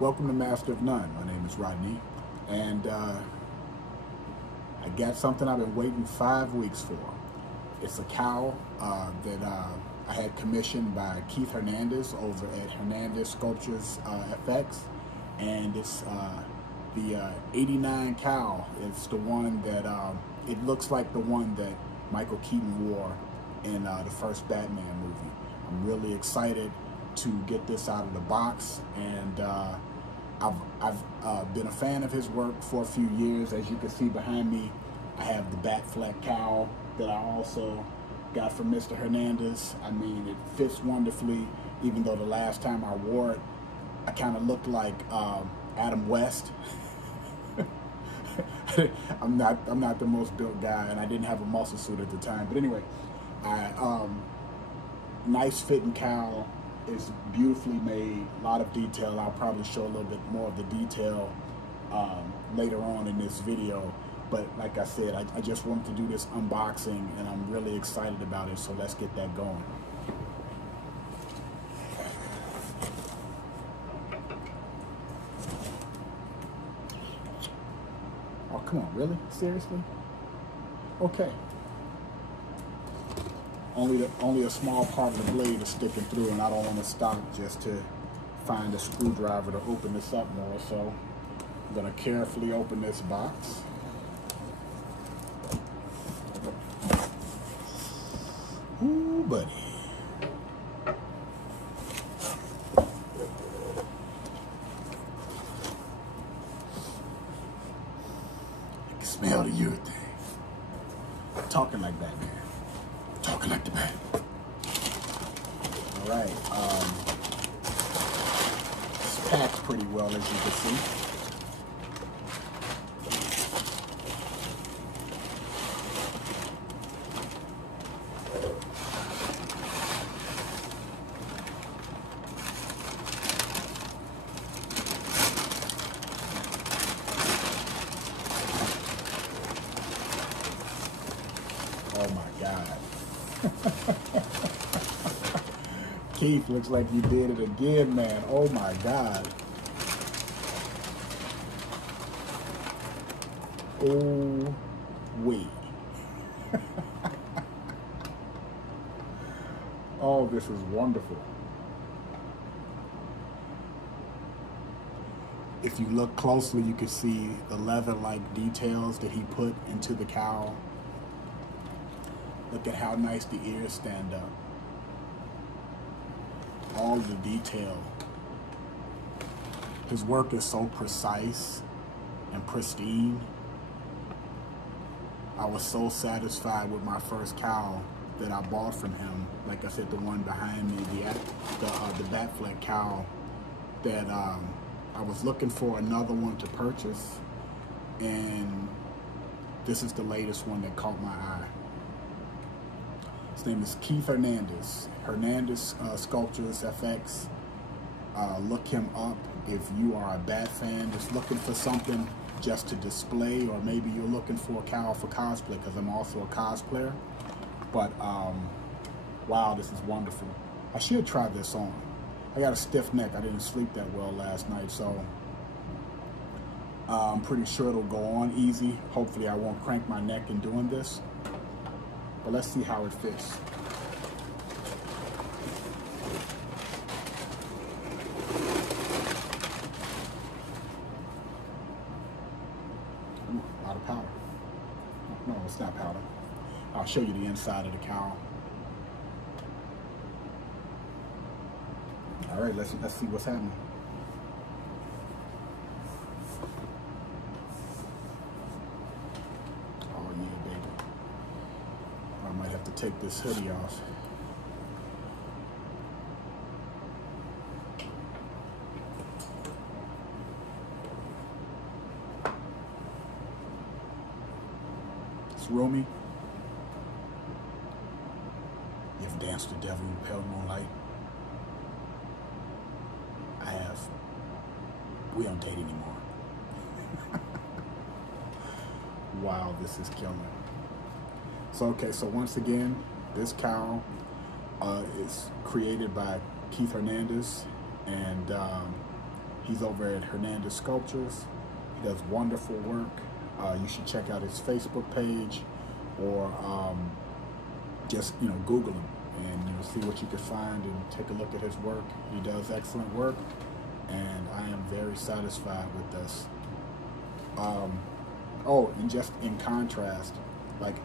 Welcome to Master of None. My name is Rodney, and I got something I've been waiting 5 weeks for. It's a cowl that I had commissioned by Keith Hernandez over at Hernandez Sculpture EFX, and it's the 89 cowl. It's the one that it looks like the one that Michael Keaton wore in the first Batman movie. I'm really excited to get this out of the box, and I've been a fan of his work for a few years. As you can see behind me, I have the Batfleck cowl that I also got from Mr. Hernandez. I mean, it fits wonderfully, even though the last time I wore it, I kind of looked like Adam West. I'm not the most built guy, and I didn't have a muscle suit at the time. But anyway, nice fitting cowl. It's beautifully made, a lot of detail. I'll probably show a little bit more of the detail later on in this video. But like I said, I just wanted to do this unboxing, and I'm really excited about it, so let's get that going. Oh, come on, really? Seriously? Okay. Only a small part of the blade is sticking through, and I don't want to stop just to find a screwdriver to open this up more. So I'm going to carefully open this box. Ooh, buddy. I can smell the urethane. Talking like that, man. Talking like the man. All right. It's packed pretty well, as you can see. Oh my God. Keith, looks like you did it again, man. Oh my God. Oh, wait. Oh, this is wonderful. If you look closely, you can see the leather-like details that he put into the cowl. Look at how nice the ears stand up. All the detail. His work is so precise and pristine. I was so satisfied with my first cowl that I bought from him. Like I said, the one behind me, the Batfleck cowl, that I was looking for another one to purchase, and this is the latest one that caught my eye. His name is Keith Hernandez, Hernandez Sculpture EFX. Look him up if you are a Bat fan, just looking for something just to display, or maybe you're looking for a cowl for cosplay, because I'm also a cosplayer. But wow, this is wonderful. I should try this on. I got a stiff neck. I didn't sleep that well last night, so I'm pretty sure it'll go on easy. Hopefully I won't crank my neck in doing this. But let's see how it fits. Ooh, a lot of powder. No, it's not powder. I'll show you the inside of the cowl. All right, let's see what's happening. Oh yeah, baby. I might have to take this hoodie off. It's roomy. You ever danced the devil in pale moonlight? I have. We don't date anymore. Wow, this is killing. So okay, so once again, this cowl is created by Keith Hernandez, and He's over at Hernandez Sculptures. He does wonderful work. You should check out his Facebook page, or just Google him and see what you can find and take a look at his work. He does excellent work, and I am very satisfied with this. Oh, and just in contrast, like,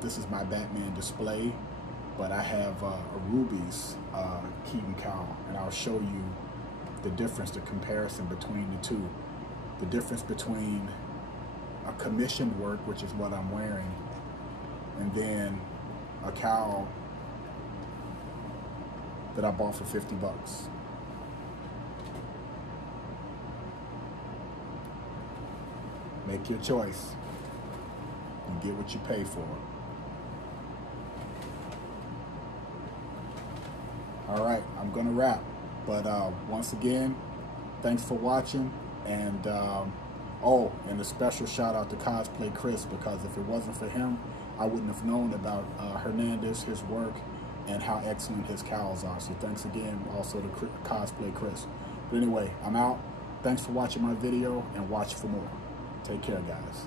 this is my Batman display, but I have a Ruby's Keaton cowl, and I'll show you the difference, the comparison between the two. The difference between a commissioned work, which is what I'm wearing, and then a cowl that I bought for 50 bucks. Make your choice and get what you pay for. All right, I'm gonna wrap, but once again, thanks for watching, and oh, and a special shout out to Cosplay Chris, because if it wasn't for him, I wouldn't have known about Hernandez, his work, and how excellent his cowls are. So thanks again also to Cosplay Chris. But anyway, I'm out. Thanks for watching my video, and watch for more. Take care, guys.